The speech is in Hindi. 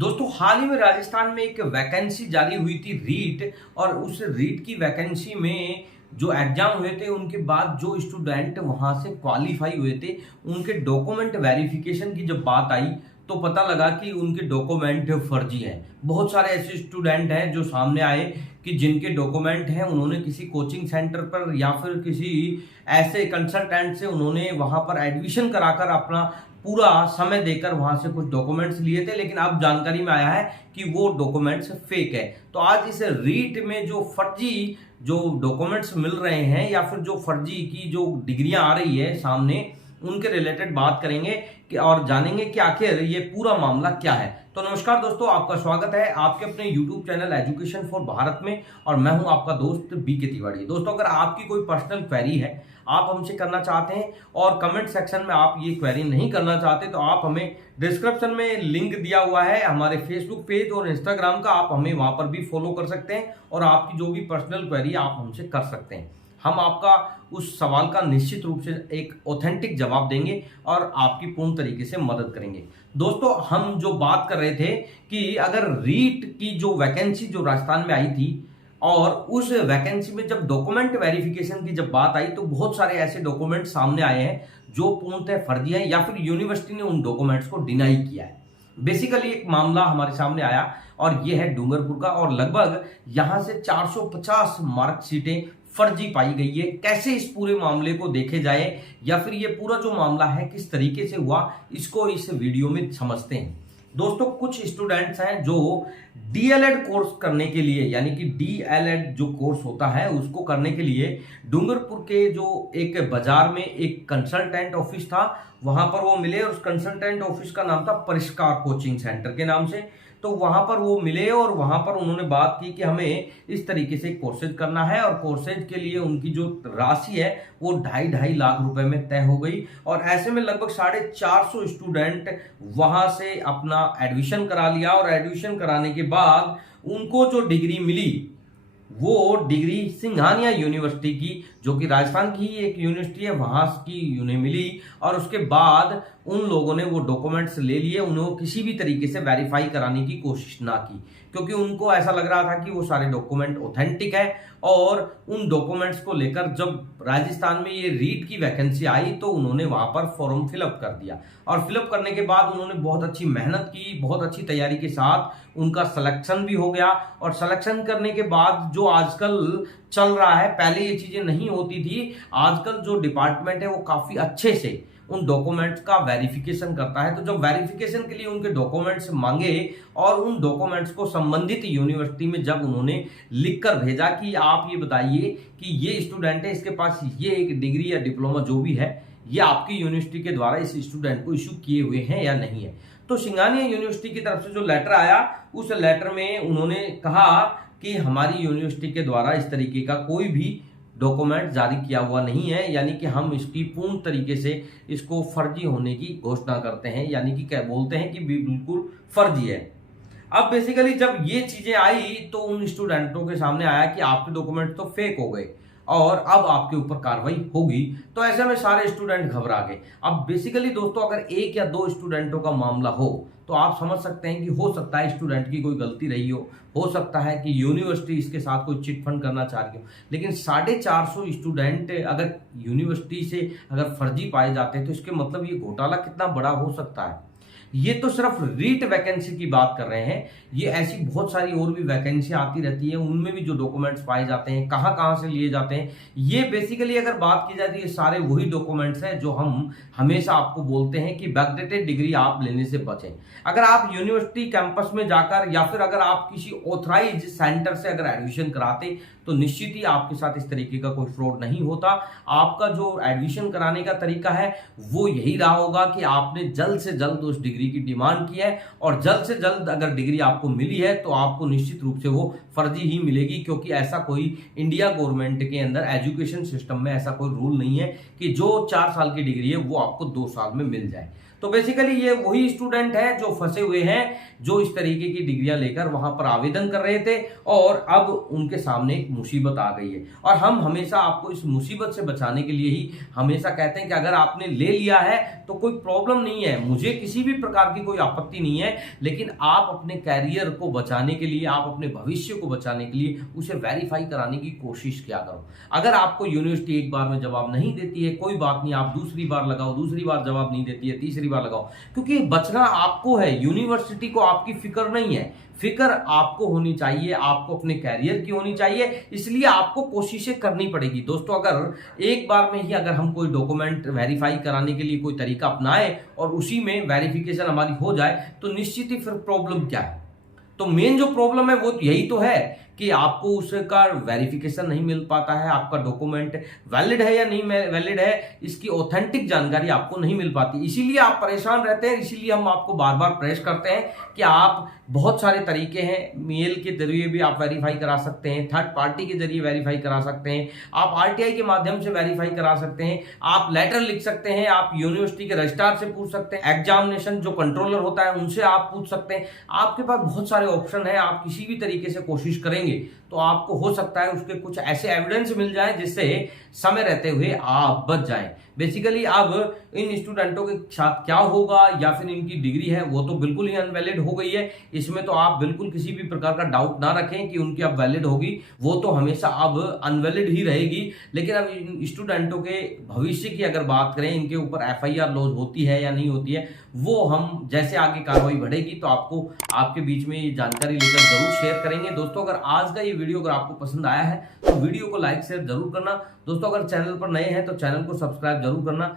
दोस्तों हाल ही में राजस्थान में एक वैकेंसी जारी हुई थी रीट। और उस रीट की वैकेंसी में जो एग्जाम हुए थे उनके बाद जो स्टूडेंट वहां से क्वालिफाई हुए थे उनके डॉक्यूमेंट वेरिफिकेशन की जब बात आई तो पता लगा कि उनके डॉक्यूमेंट फर्जी हैं। बहुत सारे ऐसे स्टूडेंट हैं जो सामने आए कि जिनके डॉक्यूमेंट हैं उन्होंने किसी कोचिंग सेंटर पर या फिर किसी ऐसे कंसल्टेंट से उन्होंने वहां पर एडमिशन कराकर अपना पूरा समय देकर वहां से कुछ डॉक्यूमेंट्स लिए थे, लेकिन अब जानकारी में आया है कि वो डॉक्यूमेंट्स फेक है। तो आज इस रीट में जो फर्जी जो डॉक्यूमेंट्स मिल रहे हैं या फिर जो फर्जी की जो डिग्रियां आ रही है सामने, उनके रिलेटेड बात करेंगे कि और जानेंगे कि आखिर ये पूरा मामला क्या है। तो नमस्कार दोस्तों, आपका स्वागत है आपके अपने YouTube channel education for Bharat में और मैं हूं आपका दोस्त बीके तिवारी। दोस्तों अगर आपकी कोई पर्सनल क्वेरी है, आप हमसे करना चाहते हैं और कमेंट सेक्शन में आप ये क्वेरी नहीं करना चाहते तो आप हमें डिस्क्रिप्शन में लिंक दिया हुआ है हमारे फेसबुक पेज और इंस्टाग्राम का, आप हमें वहां पर भी फॉलो कर सकते हैं और आपकी जो भी पर्सनल क्वेरी आप हमसे कर सकते हैं। हम आपका उस सवाल का निश्चित रूप से एक ऑथेंटिक जवाब देंगे और आपकी पूर्ण तरीके से मदद करेंगे। दोस्तों हम जो बात कर रहे थे कि अगर रीट की जो वैकेंसी जो राजस्थान में आई थी और उस वैकेंसी में जब डॉक्यूमेंट वेरिफिकेशन की जब बात आई तो बहुत सारे ऐसे डॉक्यूमेंट सामने आए हैं जो पूर्णतः फर्जी हैं या फिर यूनिवर्सिटी ने उन डॉक्यूमेंट्स को डिनाई किया है। बेसिकली एक मामला हमारे सामने आया और ये है डूंगरपुर का और लगभग यहां से 450 मार्कशीटें फर्जी पाई गई है। कैसे इस पूरे मामले को देखे जाए या फिर ये पूरा जो मामला है किस तरीके से हुआ, इसको इस वीडियो में समझते हैं। दोस्तों कुछ स्टूडेंट्स हैं जो डीएलएड कोर्स करने के लिए, यानी कि डीएलएड जो कोर्स होता है उसको करने के लिए डूंगरपुर के जो एक बाजार में एक कंसल्टेंट ऑफिस था वहां पर वो मिले और उस कंसल्टेंट ऑफिस का नाम था परिष्कार कोचिंग सेंटर के नाम से। तो वहां पर वो मिले और वहां पर उन्होंने बात की कि हमें इस तरीके से कोर्सेज करना है और कोर्सेज के लिए उनकी जो राशि है वो 2.5 लाख रुपए में तय हो गई। और ऐसे में लगभग 450 स्टूडेंट वहां से अपना एडमिशन करा लिया और एडमिशन कराने के बाद उनको जो डिग्री मिली वो डिग्री सिंघानिया यूनिवर्सिटी की, जो कि राजस्थान की ही एक यूनिवर्सिटी है, वहां की उन्हें मिली। और उसके बाद उन लोगों ने वो डॉक्यूमेंट्स ले लिए, उन्हें किसी भी तरीके से वेरीफाई कराने की कोशिश ना की क्योंकि उनको ऐसा लग रहा था कि वो सारे डॉक्यूमेंट ऑथेंटिक है। और उन डॉक्यूमेंट्स को लेकर जब राजस्थान में ये रीट की वैकेंसी आई तो उन्होंने वहां पर फॉर्म फिलअप कर दिया और फिलअप करने के बाद उन्होंने बहुत अच्छी मेहनत की, बहुत अच्छी तैयारी के साथ उनका सिलेक्शन भी हो गया। और सिलेक्शन करने के बाद जो आजकल चल रहा है, पहले ये चीजें नहीं होती थी, आजकल जो डिपार्टमेंट है वो काफी अच्छे से उन डॉक्यूमेंट्स का वेरिफिकेशन करता है। तो जब वेरिफिकेशन के लिए उनके डॉक्यूमेंट्स मांगे और उन डॉक्यूमेंट्स को संबंधित यूनिवर्सिटी में जब उन्होंने लिखकर भेजा कि आप ये बताइए कि ये स्टूडेंट है, इसके पास ये एक डिग्री या डिप्लोमा जो भी है ये आपकी यूनिवर्सिटी के द्वारा इस स्टूडेंट को इश्यू किए हुए हैं या नहीं है। तो सिंघानिया यूनिवर्सिटी की तरफ से जो लेटर आया उस लेटर में उन्होंने कहा कि हमारी यूनिवर्सिटी के द्वारा इस तरीके का कोई भी डॉक्यूमेंट जारी किया हुआ नहीं है, यानी कि हम इसकी पूर्ण तरीके से इसको फर्जी होने की घोषणा करते हैं, यानी कि क्या बोलते हैं कि बिल्कुल फर्जी है। अब बेसिकली जब ये चीजें आई तो उन स्टूडेंटों के सामने आया कि आपके डॉक्यूमेंट तो फेक हो गए और अब आपके ऊपर कार्रवाई होगी। तो ऐसे में सारे स्टूडेंट घबरा गए। अब बेसिकली दोस्तों अगर एक या दो स्टूडेंटों का मामला हो तो आप समझ सकते हैं कि हो सकता है स्टूडेंट की कोई गलती रही हो सकता है कि यूनिवर्सिटी इसके साथ कोई चिट फंड करना चाह रही हो। लेकिन 450 स्टूडेंट अगर यूनिवर्सिटी से अगर फर्जी पाए जाते हैं तो इसके मतलब ये घोटाला कितना बड़ा हो सकता है। ये तो सिर्फ रीट वैकेंसी की बात कर रहे हैं, ये ऐसी बहुत सारी और भी वैकेंसी आती रहती है, उनमें भी जो डॉक्यूमेंट्स पाए जाते हैं कहां कहां से लिए जाते हैं। ये बेसिकली अगर बात की जाती है सारे वही डॉक्यूमेंट्स हैं जो हम हमेशा आपको बोलते हैं कि बैकडेटेड डिग्री आप लेने से बचें। अगर आप यूनिवर्सिटी कैंपस में जाकर या फिर अगर आप किसी ऑथराइज सेंटर से अगर एडमिशन कराते तो निश्चित ही आपके साथ इस तरीके का कोई फ्रॉड नहीं होता। आपका जो एडमिशन कराने का तरीका है वो यही रहा होगा कि आपने जल्द से जल्द उस डिग्री की डिमांड की है और जल्द से जल्द अगर डिग्री आपको मिली है तो आपको निश्चित रूप से वो फर्जी ही मिलेगी, क्योंकि ऐसा कोई इंडिया गवर्नमेंट के अंदर एजुकेशन सिस्टम में ऐसा कोई रूल नहीं है कि जो 4 साल की डिग्री है वो आपको 2 साल में मिल जाए। तो बेसिकली ये वही स्टूडेंट है जो फंसे हुए हैं, जो इस तरीके की डिग्रियां लेकर वहां पर आवेदन कर रहे थे और अब उनके सामने एक मुसीबत आ गई है। और हम हमेशा आपको इस मुसीबत से बचाने के लिए ही हमेशा कहते हैं कि अगर आपने ले लिया है तो कोई प्रॉब्लम नहीं है, मुझे किसी भी प्रकार की कोई आपत्ति नहीं है, लेकिन आप अपने कैरियर को बचाने के लिए, आप अपने भविष्य को बचाने के लिए उसे वेरीफाई कराने की कोशिश क्या करो। अगर आपको यूनिवर्सिटी एक बार में जवाब नहीं देती है, कोई बात नहीं, आप दूसरी बार लगाओ, दूसरी बार जवाब नहीं देती है, तीसरी बार लगाओ, क्योंकि बचना आपको है, यूनिवर्सिटी को आपकी फिक्र नहीं है। फिक्र आपको होनी चाहिए, आपको अपने कैरियर की होनी चाहिए, इसलिए आपको कोशिशें करनी पड़ेगी। दोस्तों, अगर एक बार में ही अगर हम कोई डॉक्यूमेंट वेरीफाई कराने के लिए कोई तरीका अपनाएं और उसी में वेरिफिकेशन हमारी हो जाए तो निश्चित ही फिर प्रॉब्लम क्या है। तो मेन जो प्रॉब्लम है वो यही तो है कि आपको उसका वेरिफिकेशन नहीं मिल पाता है, आपका डॉक्यूमेंट वैलिड है या नहीं वैलिड है, इसकी ऑथेंटिक जानकारी आपको नहीं मिल पाती, इसीलिए आप परेशान रहते हैं। इसीलिए हम आपको बार बार प्रेस करते हैं कि आप, बहुत सारे तरीके हैं, मेल के जरिए भी आप वेरीफाई करा सकते हैं, थर्ड पार्टी के जरिए वेरीफाई करा सकते हैं, आप आरटीआई के माध्यम से वेरीफाई करा सकते हैं, आप लेटर लिख सकते हैं, आप यूनिवर्सिटी के रजिस्ट्रार से पूछ सकते हैं, एग्जामिनेशन जो कंट्रोलर होता है उनसे आप पूछ सकते हैं। आपके पास बहुत सारे ऑप्शन है, आप किसी भी तरीके से कोशिश करेंगे तो आपको हो सकता है उसके कुछ ऐसे एविडेंस मिल जाए जिससे समय रहते हुए आप बच जाएं। बेसिकली अब इन स्टूडेंटों के साथ क्या होगा या फिर इनकी डिग्री है वो तो बिल्कुल ही अनवैलिड हो गई है, इसमें तो आप बिल्कुल किसी भी प्रकार का डाउट ना रखें कि उनकी अब वैलिड होगी, वो तो हमेशा अब अनवैलिड ही रहेगी। लेकिन अब इन स्टूडेंटों के भविष्य की अगर बात करें, इनके ऊपर एफआईआर लॉन्च होती है या नहीं होती है, वो हम जैसे आगे कार्रवाई बढ़ेगी तो आपको आपके बीच में ये जानकारी लेकर जरूर शेयर करेंगे। दोस्तों, अगर आज का ये वीडियो अगर आपको पसंद आया है तो वीडियो को लाइक शेयर जरूर करना। दोस्तों, अगर चैनल पर नए हैं तो चैनल को सब्सक्राइब जरूर करना।